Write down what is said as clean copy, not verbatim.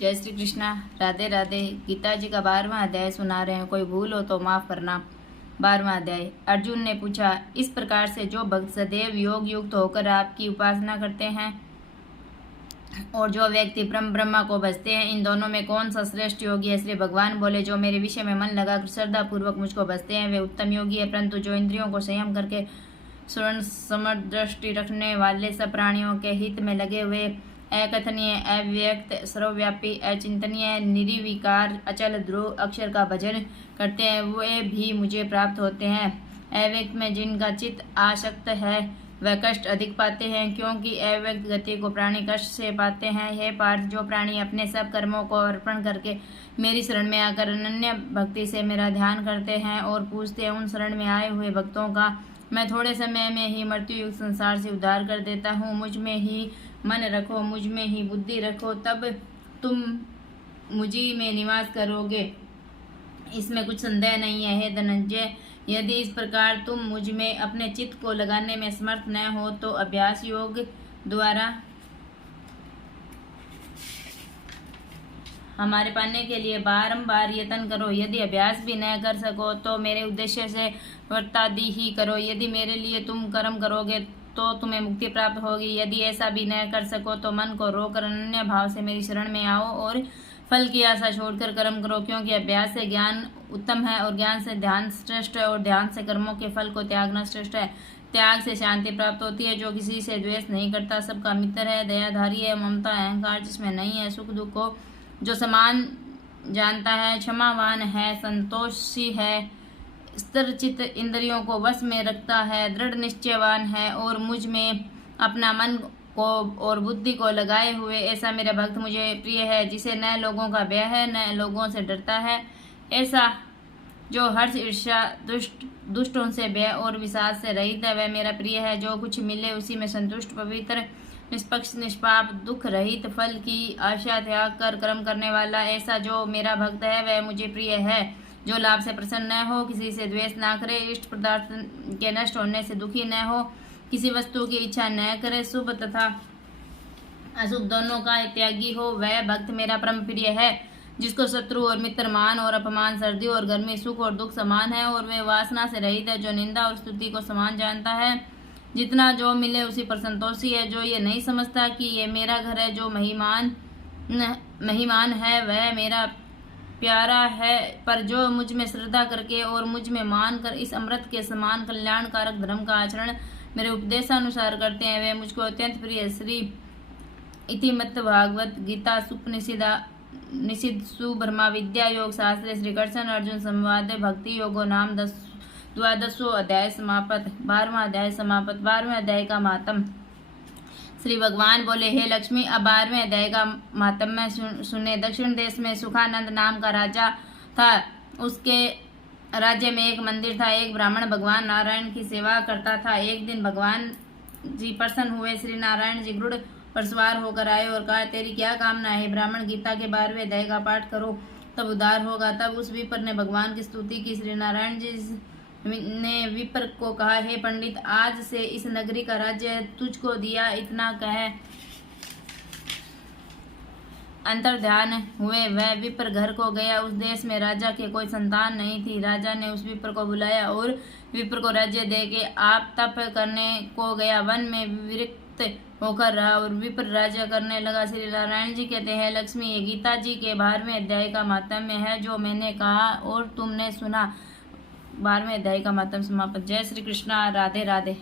जय श्री कृष्णा। राधे राधे। गीता जी का 12वां अध्याय सुना रहे हैं। कोई भूल हो तो माफ करना। 12वां अध्याय। अर्जुन ने पूछा, इस प्रकार से जो भक्त सदैव योग युक्त होकर आपकी उपासना करते हैं और जो व्यक्ति ब्रह्मा को भजते हैं, इन दोनों में कौन सा श्रेष्ठ योगी है? श्री भगवान बोले, जो मेरे विषय में मन लगाकर श्रद्धा पूर्वक मुझको भजते हैं वे उत्तम योगी है, परंतु जो इंद्रियों को संयम करके स्वर्ण समदृष्टि रखने वाले सब प्राणियों के हित में लगे हुए अकथनीय, अव्यक्त, सर्वव्यापी, अचिंतनीय, निर्विकार, अचल ध्रुव अक्षर का भजन करते हैं, वे भी मुझे प्राप्त होते हैं। अव्यक्त में जिनका चित्त आसक्त है वह कष्ट अधिक पाते हैं, क्योंकि अव्यक्त गति को प्राणी कष्ट से पाते हैं। हे पार्थ, जो प्राणी अपने सब कर्मों को अर्पण करके मेरी शरण में आकर अनन्य भक्ति से मेरा ध्यान करते हैं और पूछते हैं, उन शरण में आए हुए भक्तों का मैं थोड़े समय में ही मृत्यु युक्त संसार से उद्धार कर देता हूँ। मुझ में ही मन रखो, मुझ में ही बुद्धि रखो, तब तुम मुझी में निवास करोगे, इसमें कुछ संदेह नहीं है। हे धनंजय, यदि इस प्रकार तुम मुझ में अपने चित्त को लगाने में समर्थ न हो तो अभ्यास योग द्वारा हमारे पाने के लिए बारंबार यत्न करो। यदि अभ्यास भी न कर सको तो मेरे उद्देश्य से वर्तादि ही करो। यदि मेरे लिए तुम कर्म करोगे तो तुम्हें मुक्ति प्राप्त होगी। यदि ऐसा भी न कर सको तो मन को रोकर अनन्य भाव से मेरी शरण में आओ और फल की आशा छोड़कर कर्म करो, क्योंकि अभ्यास से ज्ञान उत्तम है और ज्ञान से ध्यान श्रेष्ठ है और ध्यान से कर्मों के फल को त्यागना श्रेष्ठ है। त्याग से शांति प्राप्त होती है। जो किसी से द्वेष नहीं करता, सबका मित्र है, दयाधारी है, ममता अहंकार जिसमें नहीं है, सुख दुख को जो समान जानता है, क्षमावान है, संतोषी है, स्थिरचित्त, इंद्रियों को वश में रखता है, दृढ़ निश्चयवान है और मुझ में अपना मन को और बुद्धि को लगाए हुए, ऐसा मेरा भक्त मुझे प्रिय है, जिसे न लोगों का भय है न लोगों से डरता है। ऐसा जो हर्ष, ईर्ष्या, दुष्टों से भय और विषाद से रहित है, वह मेरा प्रिय है। जो कुछ मिले उसी में संतुष्ट, पवित्र, निष्पक्ष, निष्पाप, दुख रहित, फल की आशा त्याग कर कर्म करने वाला, ऐसा जो मेरा भक्त है वह मुझे प्रिय है। जो लाभ से प्रसन्न न हो, किसी से द्वेष ना करे, इष्ट पदार्थ के नष्ट होने से दुखी न हो, किसी वस्तु की इच्छा न करे, शुभ तथा अशुभ दोनों का त्यागी हो, वह भक्त मेरा परम प्रिय है। जिसको शत्रु और मित्र, मान और अपमान, सर्दी और गर्मी, सुख और दुख समान है और वे वासना से रहित है। जो निंदा और स्तुति को समान जानता है, जितना जो मिले उसी पर संतोषी है। जो ये नहीं समझता कि ये मेरा घर है, जो महिमान है वह मेरा प्यारा है, पर जो मुझ में श्रद्धा करके और मुझ में मान कर इस अमृत के समान कल्याणकारक धर्म का आचरण मेरे उपदेशानुसार करते हैं, वे मुझको अत्यंत प्रिय। श्री इतिमत भागवत गीता निषिद्ध सुब्रह्मा विद्या योग शास्त्र श्री कृष्ण अर्जुन संवाद भक्ति योगो नाम 12वां अध्याय समाप्त। 12वां अध्याय समाप्त। 12वें अध्याय का मातम। श्री भगवान बोले, हे लक्ष्मी, अब 12वें अध्याय का मातम्य सुने। दक्षिण देश में सुखानंद नाम का राजा था। उसके राज्य में एक मंदिर था। एक ब्राह्मण भगवान नारायण की सेवा करता था। एक दिन भगवान जी प्रसन्न हुए। श्री नारायण जी गरुड़ पर सवार होकर आए और कहा, तेरी क्या कामना है? ब्राह्मण, गीता के 12वें अध्याय का पाठ करो, तब उद्धार होगा। तब उस विप्र ने भगवान की स्तुति की। श्री नारायण जी ने विप्र को कहा, हे पंडित, आज से इस नगरी का राज्य तुझको दिया। इतना कह अंतर्ध्यान हुए वह विप्र घर को गया। उस देश में राजा के कोई संतान नहीं थी। राजा ने उस विप्र को बुलाया और विप्र को राज्य दे के आप तप करने को गया। वन में विरक्त होकर रहा और विप्र राज्य करने लगा। श्री नारायण जी कहते हैं, लक्ष्मी, ये गीता जी के 12वें अध्याय का मातम्य है जो मैंने कहा और तुमने सुना। 12वें अध्याय का मातम समाप्त। जय श्री कृष्णा। राधे राधे।